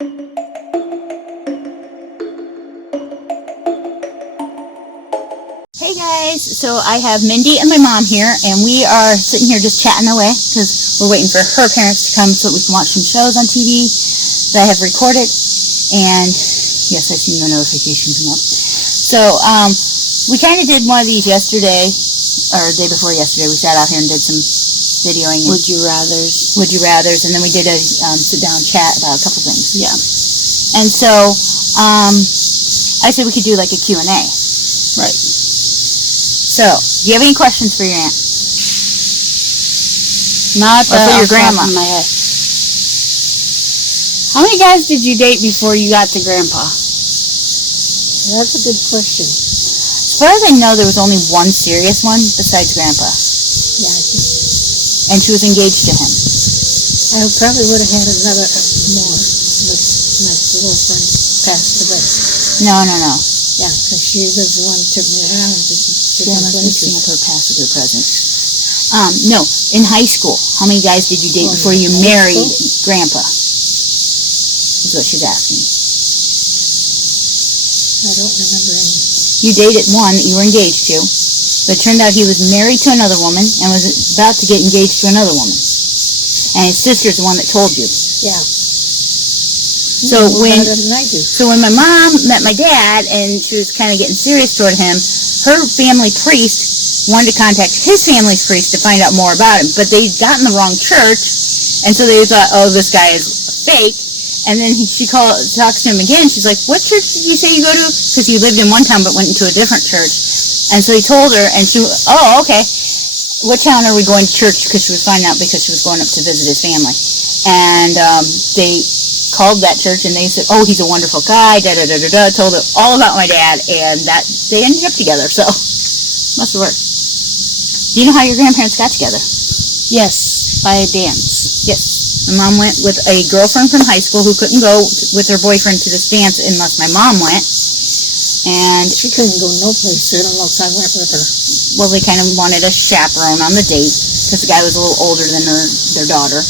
Hey guys, so I have Mindy and my mom here, and we are sitting here just chatting away because we're waiting for her parents to come so we can watch some shows on TV that I have recorded. And yes, I seen the notification come up. So we kind of did one of these yesterday, or the day before yesterday. We sat out here and did some videoing. Would you rathers, and then we did a sit down chat about a couple things. Yeah. And so I said we could do like a Q&A. Right. So, do you have any questions for your aunt? Not or for your grandma? In my head. How many guys did you date before you got to Grandpa? That's a good question. As far as I know, there was only one serious one besides Grandpa. Yeah. And she was engaged to him. I probably would have had another more, but my girlfriend passed away. No. Yeah, because she was the one who took me around to different places. Up her past with her present. No, in high school, how many guys did you date before you married Grandpa? Is what she's asking. I don't remember any. You dated one that you were engaged to, but it turned out he was married to another woman and was about to get engaged to another woman. And his sister's the one that told you. Yeah. So when my mom met my dad and she was kind of getting serious toward him, her family priest wanted to contact his family's priest to find out more about him, but they'd gotten the wrong church, and so they thought, oh, this guy is fake. And then she talks to him again. She's like, what church did you say you go to? Because he lived in one town but went into a different church. And so he told her, and she, oh, okay. What town are we going to church? Because she was finding out because she was going up to visit his family. And they called that church and they said, oh, he's a wonderful guy, told her all about my dad, and that they ended up together, so must have worked. Do you know how your grandparents got together? Yes, by a dance. Yes. My mom went with a girlfriend from high school who couldn't go with her boyfriend to this dance unless my mom went. And she couldn't go no place unless I went with her. Well, they kind of wanted a chaperone on the date because the guy was a little older than their daughter.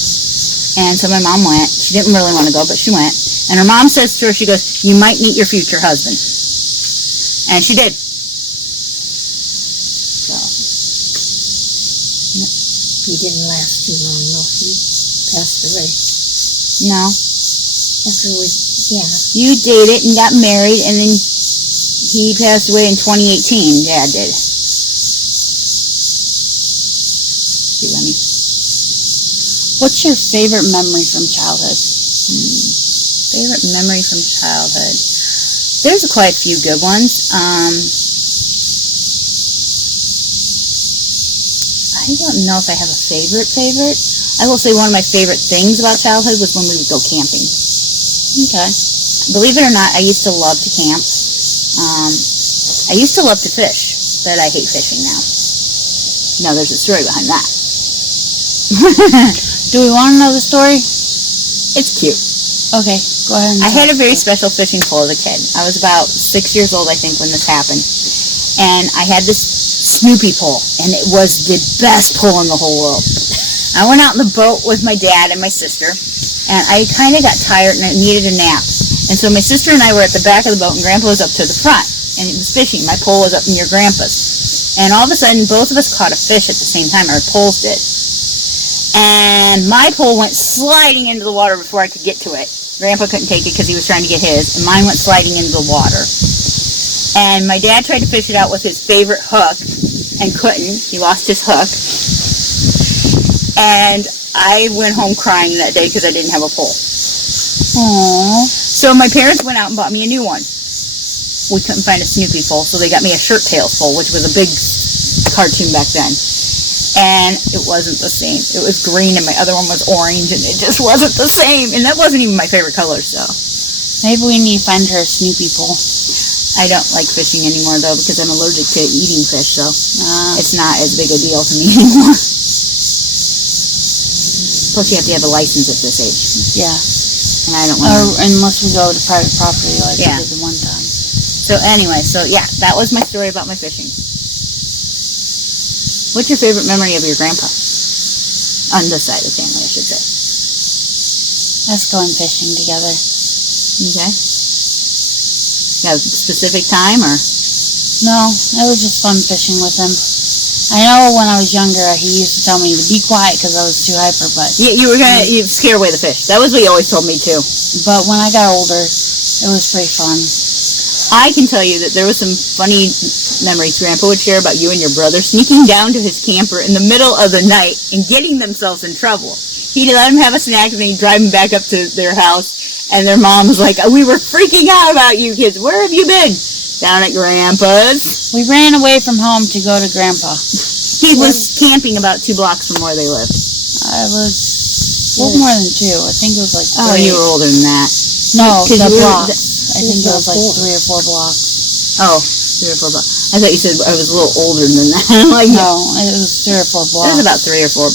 And so my mom went. She didn't really want to go, but she went. And her mom says to her, she goes, you might meet your future husband. And she did. So. He didn't last too long, no. He passed away. No. Yeah. You dated and got married, and then he passed away in 2018. Dad did. See, let me. What's your favorite memory from childhood? Favorite memory from childhood? There's quite a few good ones. I don't know if I have a favorite. I will say one of my favorite things about childhood was when we would go camping. Okay. Believe it or not, I used to love to camp. I used to love to fish, but I hate fishing now. Now there's a story behind that. Do we want to know the story? It's cute. Okay, go ahead. I had a very special fishing pole as a kid. I was about 6 years old, I think, when this happened. And I had this Snoopy pole, and it was the best pole in the whole world. I went out in the boat with my dad and my sister, and I kind of got tired and I needed a nap. And so my sister and I were at the back of the boat, and Grandpa was up to the front, and he was fishing. My pole was up near Grandpa's. And all of a sudden, both of us caught a fish at the same time. Our poles did. And my pole went sliding into the water before I could get to it. Grandpa couldn't take it because he was trying to get his, and mine went sliding into the water. And my dad tried to fish it out with his favorite hook and couldn't. He lost his hook. And I went home crying that day because I didn't have a pole. Aww. So my parents went out and bought me a new one. We couldn't find a Snoopy pole, so they got me a Shirt Tails pole, which was a big cartoon back then. And it wasn't the same. It was green and my other one was orange, and it just wasn't the same. And that wasn't even my favorite color, so. Maybe we need to find her a Snoopy pole. I don't like fishing anymore, though, because I'm allergic to eating fish, so it's not as big a deal to me anymore. Plus, you have to have a license at this age. Yeah. And I don't want to. Unless we go to private property like we did the one time. So anyway, yeah, that was my story about my fishing. What's your favorite memory of your grandpa? On this side of the family, I should say. Us going fishing together. Okay. Got a specific time, or? No, it was just fun fishing with him. I know when I was younger, he used to tell me to be quiet because I was too hyper, but... Yeah, you'd scare away the fish. That was what he always told me, too. But when I got older, it was pretty fun. I can tell you that there was some funny memories Grandpa would share about you and your brother sneaking down to his camper in the middle of the night and getting themselves in trouble. He'd let them have a snack, and then he'd drive them back up to their house. And their mom was like, we were freaking out about you kids. Where have you been? Down at Grandpa's. We ran away from home to go to Grandpa. He was camping about 2 blocks from where they lived. I was more than 2. I think it was like 3. Oh, you were older than that. No, the blocks. I think it was like 3 or 4 blocks. Oh, 3 or 4 blocks. I thought you said I was a little older than that. Like, no, it was 3 or 4 blocks. It was about 3 or 4.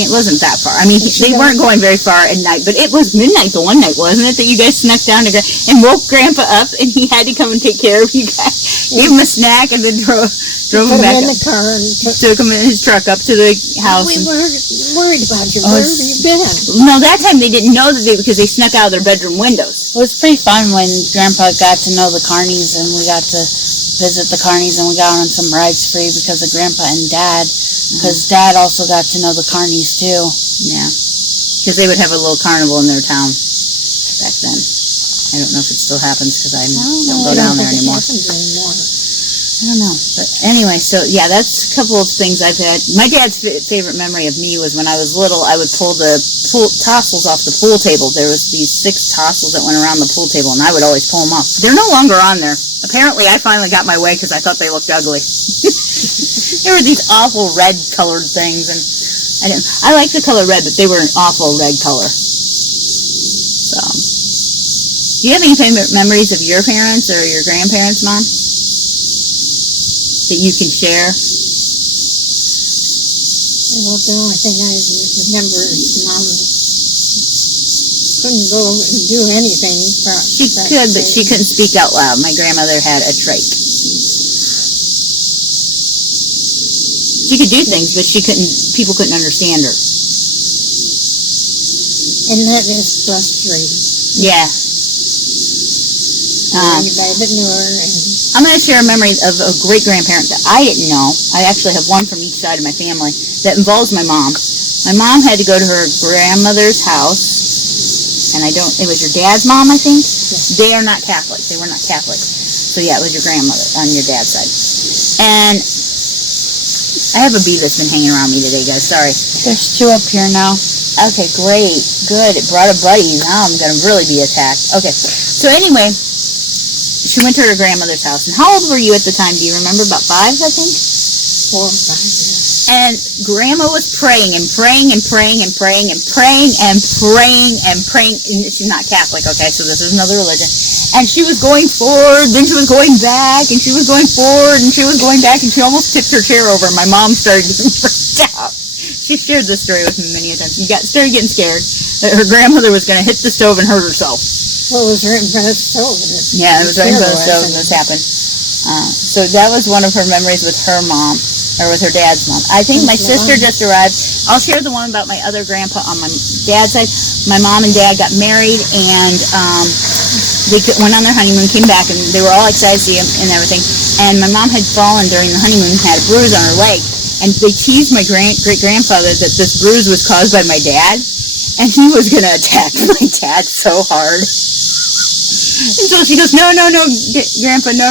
It wasn't that far. I mean, they weren't going very far at night, but it was midnight the one night, wasn't it, that you guys snuck down to and woke Grandpa up, and he had to come and take care of you guys. Gave him a snack, and then drove him back in the car and took him in his truck up to the house. We were worried about you. Where have you been? No, that time they didn't know that because they snuck out of their bedroom windows. It was pretty fun when Grandpa got to know the carnies, and we got to visit the carnies, and we got on some rides free because of Grandpa and Dad, because Dad also got to know the carnies too. Yeah, because they would have a little carnival in their town back then. I don't know if it still happens because I don't go down there anymore. I don't know, but anyway, so yeah, that's a couple of things I've had. My dad's favorite memory of me was when I was little, I would pull the tassels off the pool table. There was these 6 tassels that went around the pool table, and I would always pull them off. They're no longer on there. Apparently, I finally got my way because I thought they looked ugly. There were these awful red-colored things, and I like the color red, but they were an awful red color. So, do you have any favorite memories of your parents or your grandparents, Mom, that you can share? Well, the only thing I remember is Mom couldn't go and do anything. She could, but she couldn't speak out loud. My grandmother had a trach. She could do things, but people couldn't understand her. And that is frustrating. Yeah. Anybody that knew her. I'm going to share a memory of a great-grandparent that I didn't know. I actually have one from each side of my family that involves my mom. My mom had to go to her grandmother's house, and it was your dad's mom, I think? Yeah. They are not Catholic. They were not Catholic. So yeah, it was your grandmother on your dad's side. And I have a bee that's been hanging around me today, guys. Sorry. There's 2 up here now. Okay, great. Good. It brought a buddy. Now I'm going to really be attacked. Okay. So anyway, she went to her grandmother's house. And how old were you at the time? Do you remember? About 5, I think? 4 or 5, yeah. And Grandma was praying and praying and praying and praying and praying and praying and praying. And she's not Catholic, okay, so this is another religion. And she was going forward, then she was going back, and she was going forward, and she was going back, and she almost tipped her chair over, and my mom started getting freaked out. She shared this story with me many times. She started getting scared that her grandmother was going to hit the stove and hurt herself. Well, it was right in front of the stove. Yeah, it was right in front of the stove when this happened. So that was one of her memories with her mom, or with her dad's mom. I think my sister just arrived. I'll share the one about my other grandpa on my dad's side. My mom and dad got married, and they went on their honeymoon, came back, and they were all excited to see him and everything. And my mom had fallen during the honeymoon and had a bruise on her leg. And they teased my great-grandfather that this bruise was caused by my dad, and he was going to attack my dad so hard. Until she goes, no, Grandpa, no.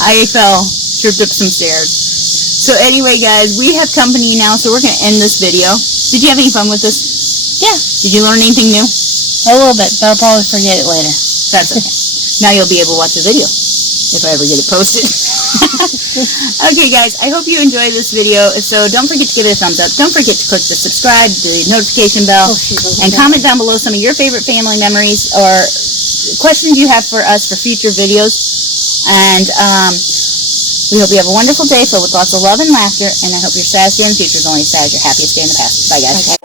I fell, tripped up some stairs. So anyway, guys, we have company now, so we're going to end this video. Did you have any fun with this? Yeah. Did you learn anything new? A little bit, but I'll probably forget it later. That's okay. Now you'll be able to watch the video, if I ever get it posted. Okay, guys, I hope you enjoyed this video. If so, don't forget to give it a thumbs up. Don't forget to click the subscribe, the notification bell, and comment down below some of your favorite family memories or questions you have for us for future videos. And we hope you have a wonderful day filled with lots of love and laughter, and I hope your saddest day in the future is only as sad as your happiest day in the past. Bye, guys.